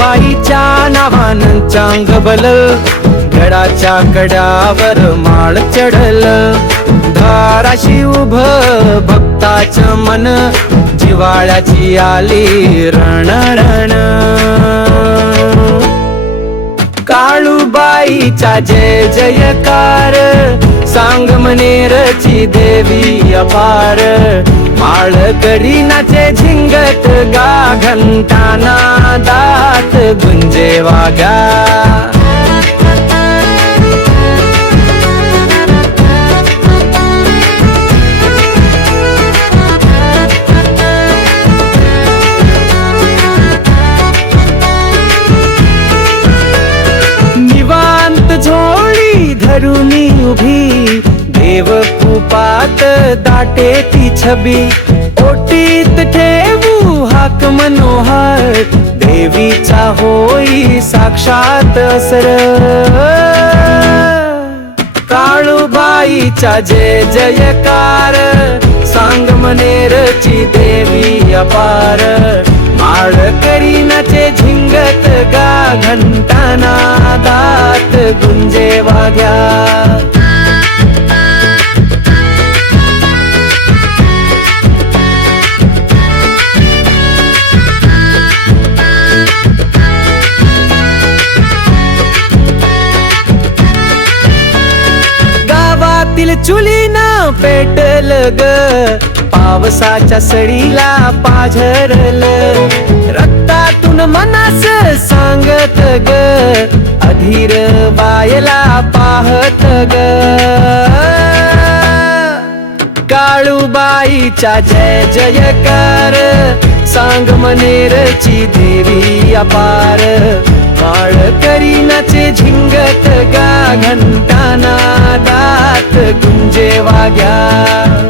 बाईच्या नावानं चांग बल गडाच्या कड्यावर माळ चढल. धाराशी उभ भक्ताच मन जिवाळ्याची आली रण रण काळूबाईचा जय जयकार सांग मनेरची देवी अपार. माळ करी नाचे झिंगत गा घंटा नादात गुंजे वागा दाटे ती छबी. ओटीत ठेवू हाक मनोहर. देवीचा होई साक्षात असर. काळूबाईचा जय जयकार. सांग मनेरची देवी अपार. माळ करी नचे झिंगत गा घंटाना दात गुंजे वाग्या. गावातील चुलीनं पेटल ग पावसाच्या सडीला पाझरल. रक्तातून मनास सांगत ग अधीर बायला पाहत ग काळूबाईच्या जय जयकार सांग मनेरची देवी अपार. माळ करीनाचे झिंगत गा घंटा नादा गुंजे वाग्या.